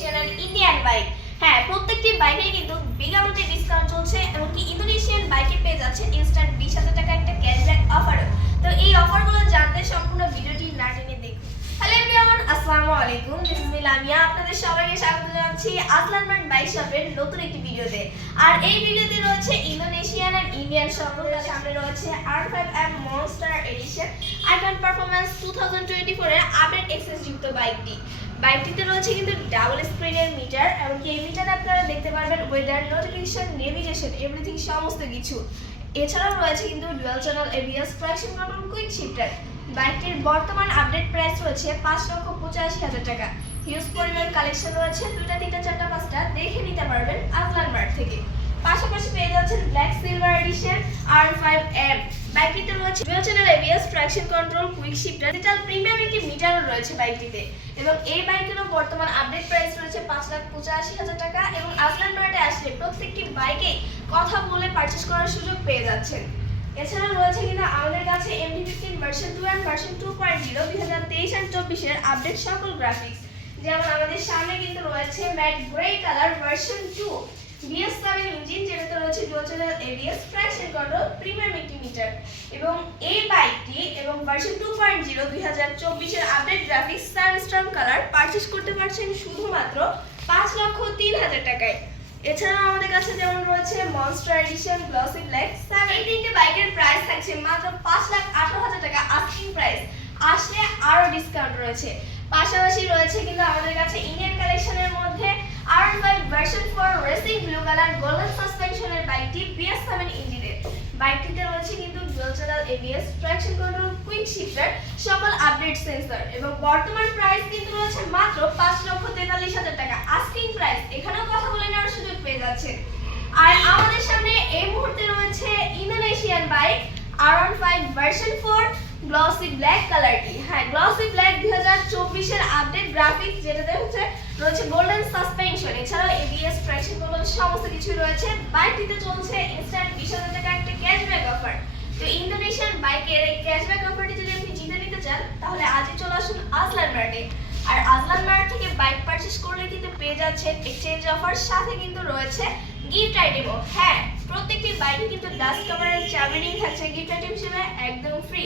Indonesian আর Indian bike. হ্যাঁ, প্রত্যেকটি বাইকে কিন্তু বিগ অ্যামাউন্টে ডিসকাউন্ট চলছে, এমনকি ইন্দোনেশিয়ান বাইকে পেয়ে যাচ্ছে ইনস্ট্যান্ট 20,000 টাকা একটা ক্যাশব্যাক অফারও। তো এই অফারগুলো জানতে সম্পূর্ণ ভিডিওটি না টেনে দেখুন। হ্যালো এভরিওয়ান, আসসালামু আলাইকুম, দিস ইজ মি লামিয়া। আপনাদের সবাইকে স্বাগত জানাচ্ছি আসলান মার্ট বাইক শপের নতুন একটি ভিডিওতে। আর এই ভিডিওতে রয়েছে ইন্দোনেশিয়ান আর ইন্ডিয়ান সকলের সামনে রয়েছে R5M monster addition icon performance 2024 এর আপডেট এক্সেস যুক্ত বাইকটিতে রয়েছে কিন্তু ডাবল স্ক্রিনের মিটার, এমনকি এই মিটারে আপনারা দেখতে পারবেন ওয়েদার, নোটিফিকেশন, নেভিগেশন, এভরিথিং সমস্ত কিছু। এছাড়াও রয়েছে কিন্তু dual channel ABS, traction control, quick shifter. বাইকটির বর্তমান আপডেট প্রাইস রয়েছে 5,85,000 টাকা। হিউজ পরিমাণ কালেকশন রয়েছে, 2টা 3টা 4টা 5টা দেখে নিতে পারবেন আসলান মার্ট থেকে। পাশাপাশি পেয়ে যাচ্ছেন ব্ল্যাক সিলভার এডিশন R5M। বাইকটিতে রয়েছে dual channel ABS, traction control, quick shifter, digital premium একটি মিটারও রয়েছে বাইকটিতে। এবং এই বাইকেরও বর্তমান আপডেট প্রাইস রয়েছে 5,85,000 টাকা। এবং আসলান মার্টে আসলে প্রত্যেকটি বাইকে কথা বলে পারচেজ করার সুযোগ পেয়ে যাচ্ছেন। এছাড়া রয়েছে কিন্তু আমাদের কাছে MT-15 version 2 and version 2.0 2023 and 24 এর আপডেট সকল গ্রাফিক্স। যেমন আমাদের সামনে কিন্তু রয়েছে mat grey colour version 2 BS7 engine, যেটাতে রয়েছে dual channel ABS, traction control, premium একটি মিটার। এবং এই বাইকটি এবং ভার্সন 2.0 2024 এর আপডেট গ্রাফিক্স সানস্টর্ম কালার পারচেজ করতে পারছেন শুধুমাত্র 5,03,000 টাকায়। এছাড়াও আমাদের কাছে যেমন রয়েছে মনস্টার এডিশন, গ্লসি ব্ল্যাক, এই তিনটে বাইকের প্রাইস থাকছে মাত্র 5,18,000 টাকা আস্কিং প্রাইস। আসলে আরো ডিসকাউন্ট রয়েছে। পাশাপাশি রয়েছে কিন্তু আমাদের কাছে ইন্ডিয়ান কালেকশনের মধ্যে R5 version 4 racing blue colour golden সাসপেনশনের বাইকটি BS7 ইঞ্জিনের। বাইকটিতে রয়েছে কিন্তু dual channel ABS, traction control, quick shifter, সকল আপডেট সেন্সর। এবং বর্তমান প্রাইস কিন্তু রয়েছে মাত্র 5,43,000 টাকা আস্কিং প্রাইস। এখানেও কথা বলে নেওয়ার সুযোগ পেয়ে যাচ্ছে। আর আমাদের সামনে এই মুহূর্তে রয়েছে Indonesian bike R15 version 4 glossy black কালারটি। হ্যাঁ, গ্লসি ব্ল্যাক 2024 এর আপডেট গ্রাফিক্স, যেটাতে রয়েছে গোল্ডেন সাসপেনশন, এছাড়াও ABS, ট্রাকশন কন্ট্রোল সমস্ত কিছু রয়েছে। বাইকটিতে চলছে ইনস্ট্যান্ট 20,000 টাকা একটা ক্যাশব্যাক অফার। তো ইন্দোনেশিয়ান বাইকের এই ক্যাশব্যাক অফারটি যদি আপনি জিতে নিতে চান, তাহলে আজই চলে আসুন আসলান মার্টে। আর আসলান মার্ট থেকে বাইক পারচেজ করলে কিন্তু পেয়ে যাচ্ছেন এক্সচেঞ্জ অফার, সাথে কিন্তু রয়েছে গিফট আইটেমও। হ্যাঁ, প্রত্যেকটি বাইকে কিন্তু ডাস্ট কভারের চাবি রিং থাকছে গিফট আইটেম হিসেবে একদম ফ্রি।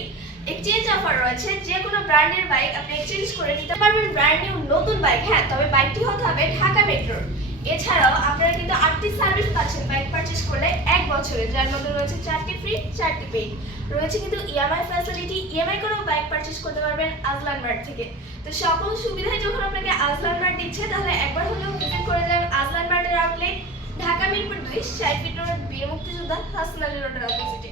এক্সচেঞ্জ অফার রয়েছে, যে কোনো ব্র্যান্ডের বাইক আপনি এক্সচেঞ্জ করে নিতে পারবেন ব্র্যান্ড নিউ নতুন বাইক। হ্যাঁ, তবে বাইকটি হতে হবে ঢাকা মেট্রোর। এছাড়াও আপনারা কিন্তু 8টি সার্ভিস পাচ্ছেন বাইক পারচেজ করলে 1 বছরে, যার মধ্যে রয়েছে 4টি ফ্রি, 4টি পেইড। রয়েছে কিন্তু EMI ফ্যাসিলিটি, EMI করেও বাইক পারচেজ করতে পারবেন আসলান মার্ট থেকে। তো সকল সুবিধাই যখন আপনাকে আসলান মার্ট দিচ্ছে, তাহলে একবার হলেও ভিজিট করে যান আসলান মার্টের outlet Dhaka Mirpur 2 60 feet road, বীর মুক্তিযোদ্ধা হাসনালী রোডের অপোজিটে।